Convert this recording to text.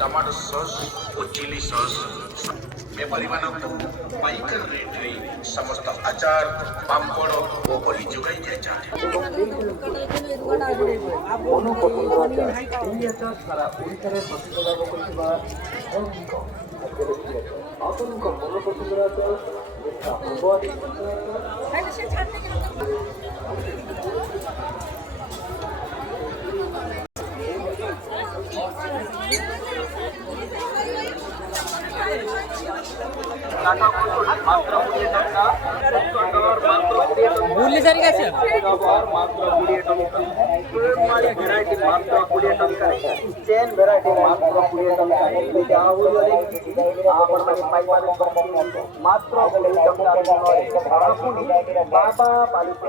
Tomato sauce और chilli sauce ବେପାରୀମାନଙ୍କୁ ପାଇକାରୀ ରେଟ୍ରେ ସମସ୍ତ ଆଚାର ପାମ୍ପଡ଼ ଓ ବହି ଯୋଗାଇ ଦିଆଯାଏ। ସାରା ଓଡ଼ିଶାରେ ପ୍ରସିଦ୍ଧ ଲାଭ କରିଥିବା ଆପଣଙ୍କ ମନପସନ୍ଦର ଆଚାର বুঝলি সারি গেছে মাত্র 20 টাকা ভ্যারাইটি মাত্র 20 টাকা চেন ভ্যারাইটি মাত্র 20 টাকা এটা আউলি আপনাদের পাইপারে মাত্র 20 টাকা আপনি বাবা পালিত